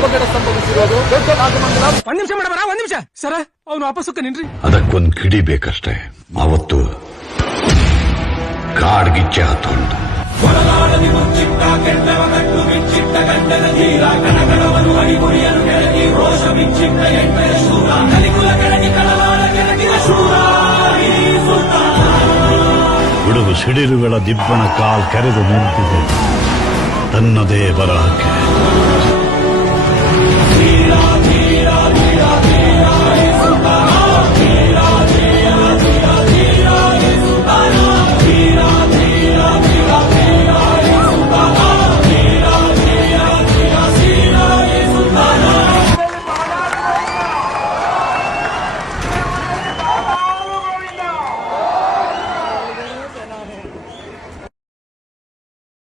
ಅವಘಡ ಸಂಭವಿಸಿರೋದು ದೊಡ್ಡ ನಾಗಮಂಗಲ. ಒಂದ್ ನಿಮಿಷ ಮಾಡಬಾರ, ಒಂದ್ ನಿಮಿಷ ಸರ, ಅವ್ನು ವಾಪಸ್ ನಿನ್ರಿ. ಅದಕ್ಕೊಂದ್ ಕಿಡಿ ಬೇಕಷ್ಟೇ. ಅವತ್ತು ಕಾಡ್ಗಿಚ್ಚೆ ಹತ್ತೊಂದು ಮುಚ್ಚಿಟ್ಟ ಕೆಂಡವ ಕಟ್ಟು ಬಿಚ್ಚಿಟ್ಟ ಗಂಡನ ಧೀರ ಕಣಗಣವನು ಅಡಿಮುಡಿಯನು ಕೆಳಗಿ ರೋಷ ಬಿಚ್ಚಿಟ್ಟ ಎಂಟರ ಶೂರ ಕಲಿಕುಲ ಕೆಳಗಿ ಕಳವಾಳ ಕೆಳಗಿನ ಶೂರ ಗುಡುಗು ಸಿಡಿಲುಗಳ ದಿಬ್ಬನ ಕಾಲ್ ಕೆರೆದು ನಿಂತಿದೆ ತನ್ನದೇ ಬರಹಕ್ಕೆ.